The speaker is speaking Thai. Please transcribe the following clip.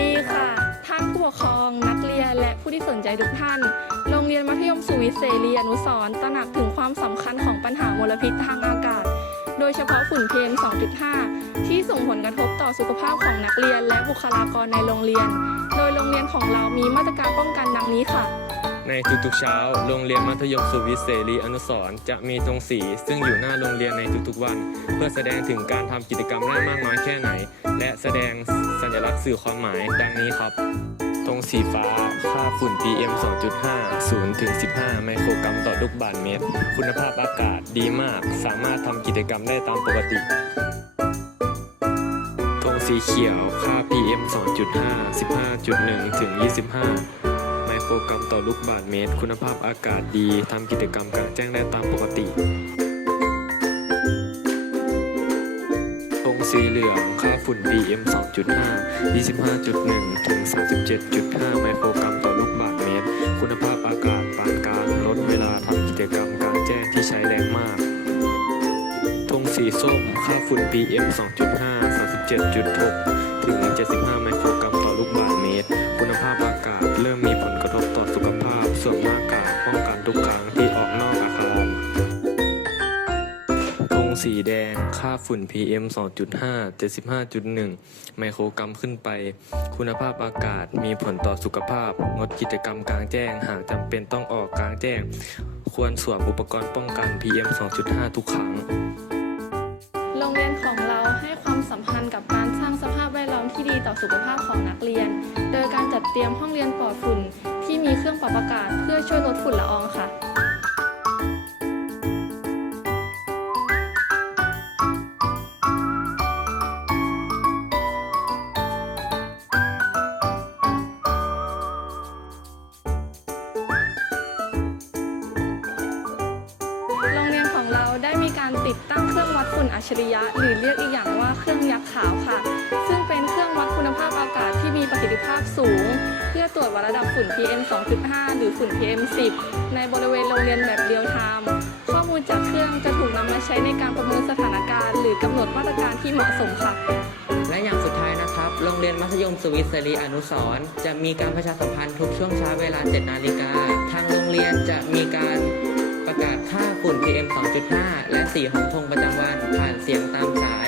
ดีค่ะท่านผู้ปกครองนักเรียนและผู้ที่สนใจทุกท่าน โรงเรียนมัธยมสุวิเสรีอนุสรตระหนักถึงความสำคัญของปัญหามลพิษทางอากาศ โดยเฉพาะฝุ่น PM 2.5 ที่ส่งผลกระทบต่อสุขภาพของนักเรียนและบุคลากรในโรงเรียน โดยโรงเรียนของเรามีมาตรการป้องกันดังนี้ค่ะ ในทุกๆเช้า โรงเรียนมัธยมสุวิทย์เสรีอนุสรจะมีธงสี ซึ่งอยู่หน้าโรงเรียนในทุกๆวัน เพื่อแสดงถึงการทำกิจกรรมได้มากน้อยแค่ไหน และแสดงสัญลักษณ์สื่อความหมายดังนี้ครับธงสีฟ้า ค่าฝุ่น PM 2.5 0ถึง15 ไมโครกรัมต่อลูกบาศก์เมตร คุณภาพอากาศดีมาก สามารถทำกิจกรรมได้ตามปกติธงสีเขียว ค่า PM 2.5 15.1 ถึง 25 โครกรัมต่อลูกบาศก์เมตร คุณภาพอากาศดี ทำกิจกรรมกลางแจ้งได้ตามปกติธงสีเหลือง ค่าฝุ่น PM 2.5 25.1 ถึง 37.5 ไมโครกรัมต่อลูกบาศก์เมตร คุณภาพอากาศปานกลางลดเวลาทำกิจกรรมกลางแจ้งที่ใช้แรงมากธงสีส้ม ค่าฝุ่น PM 2.5 37.6 ถึง 75 ไมโครกรัมต่อลูกบาศก์เมตร คุณภาพอากาศเริ่ม วมหน้ากากป้องกันทุกครั้งที่ออกนอกอาคารธงสีแดง ค่าฝุ่น PM 2.5 75.1 ไมโครกรัมขึ้นไป คุณภาพอากาศมีผลต่อสุขภาพ งดกิจกรรมกลางแจ้ง หากจำเป็นต้องออกกลางแจ้ง ควรสวมอุปกรณ์ป้องกัน PM 2.5 ทุกครั้ง โรงเรียนของเราให้ความสำคัญกับการสร้างสภาพแวดล้อมที่ดีต่อสุขภาพของนักเรียน โดยการจัดเตรียมห้องเรียนปลอดฝุ่น ปรับอากาศเพื่อช่วยลดฝุ่นละอองค่ะโรงเรียนของเราได้มีการติดตั้งเครื่องวัดฝุ่นอัจฉริยะ หรือเรียกอีกอย่างว่าเครื่องยักษ์ขาวค่ะ ประสิทธิภาพสูง เพื่อตรวจวัดระดับฝุ่น PM 2.5 หรือฝุ่น PM 10 ในบริเวณโรงเรียนแบบเรียลไทม์ข้อมูลจากเครื่องจะถูกนำมาใช้ในการประเมินสถานการณ์ หรือกำหนดมาตรการที่เหมาะสมค่ะและอย่างสุดท้ายนะครับ โรงเรียนมัธยมสุวิทย์เสรีอนุสรจะมีการประชาสัมพันธ์ทุกช่วงเช้าเวลา 7 นาฬิกา ทางโรงเรียนจะมีการประกาศค่าฝุ่น PM 2.5 และสีของธงประจำวันผ่านเสียงตามสาย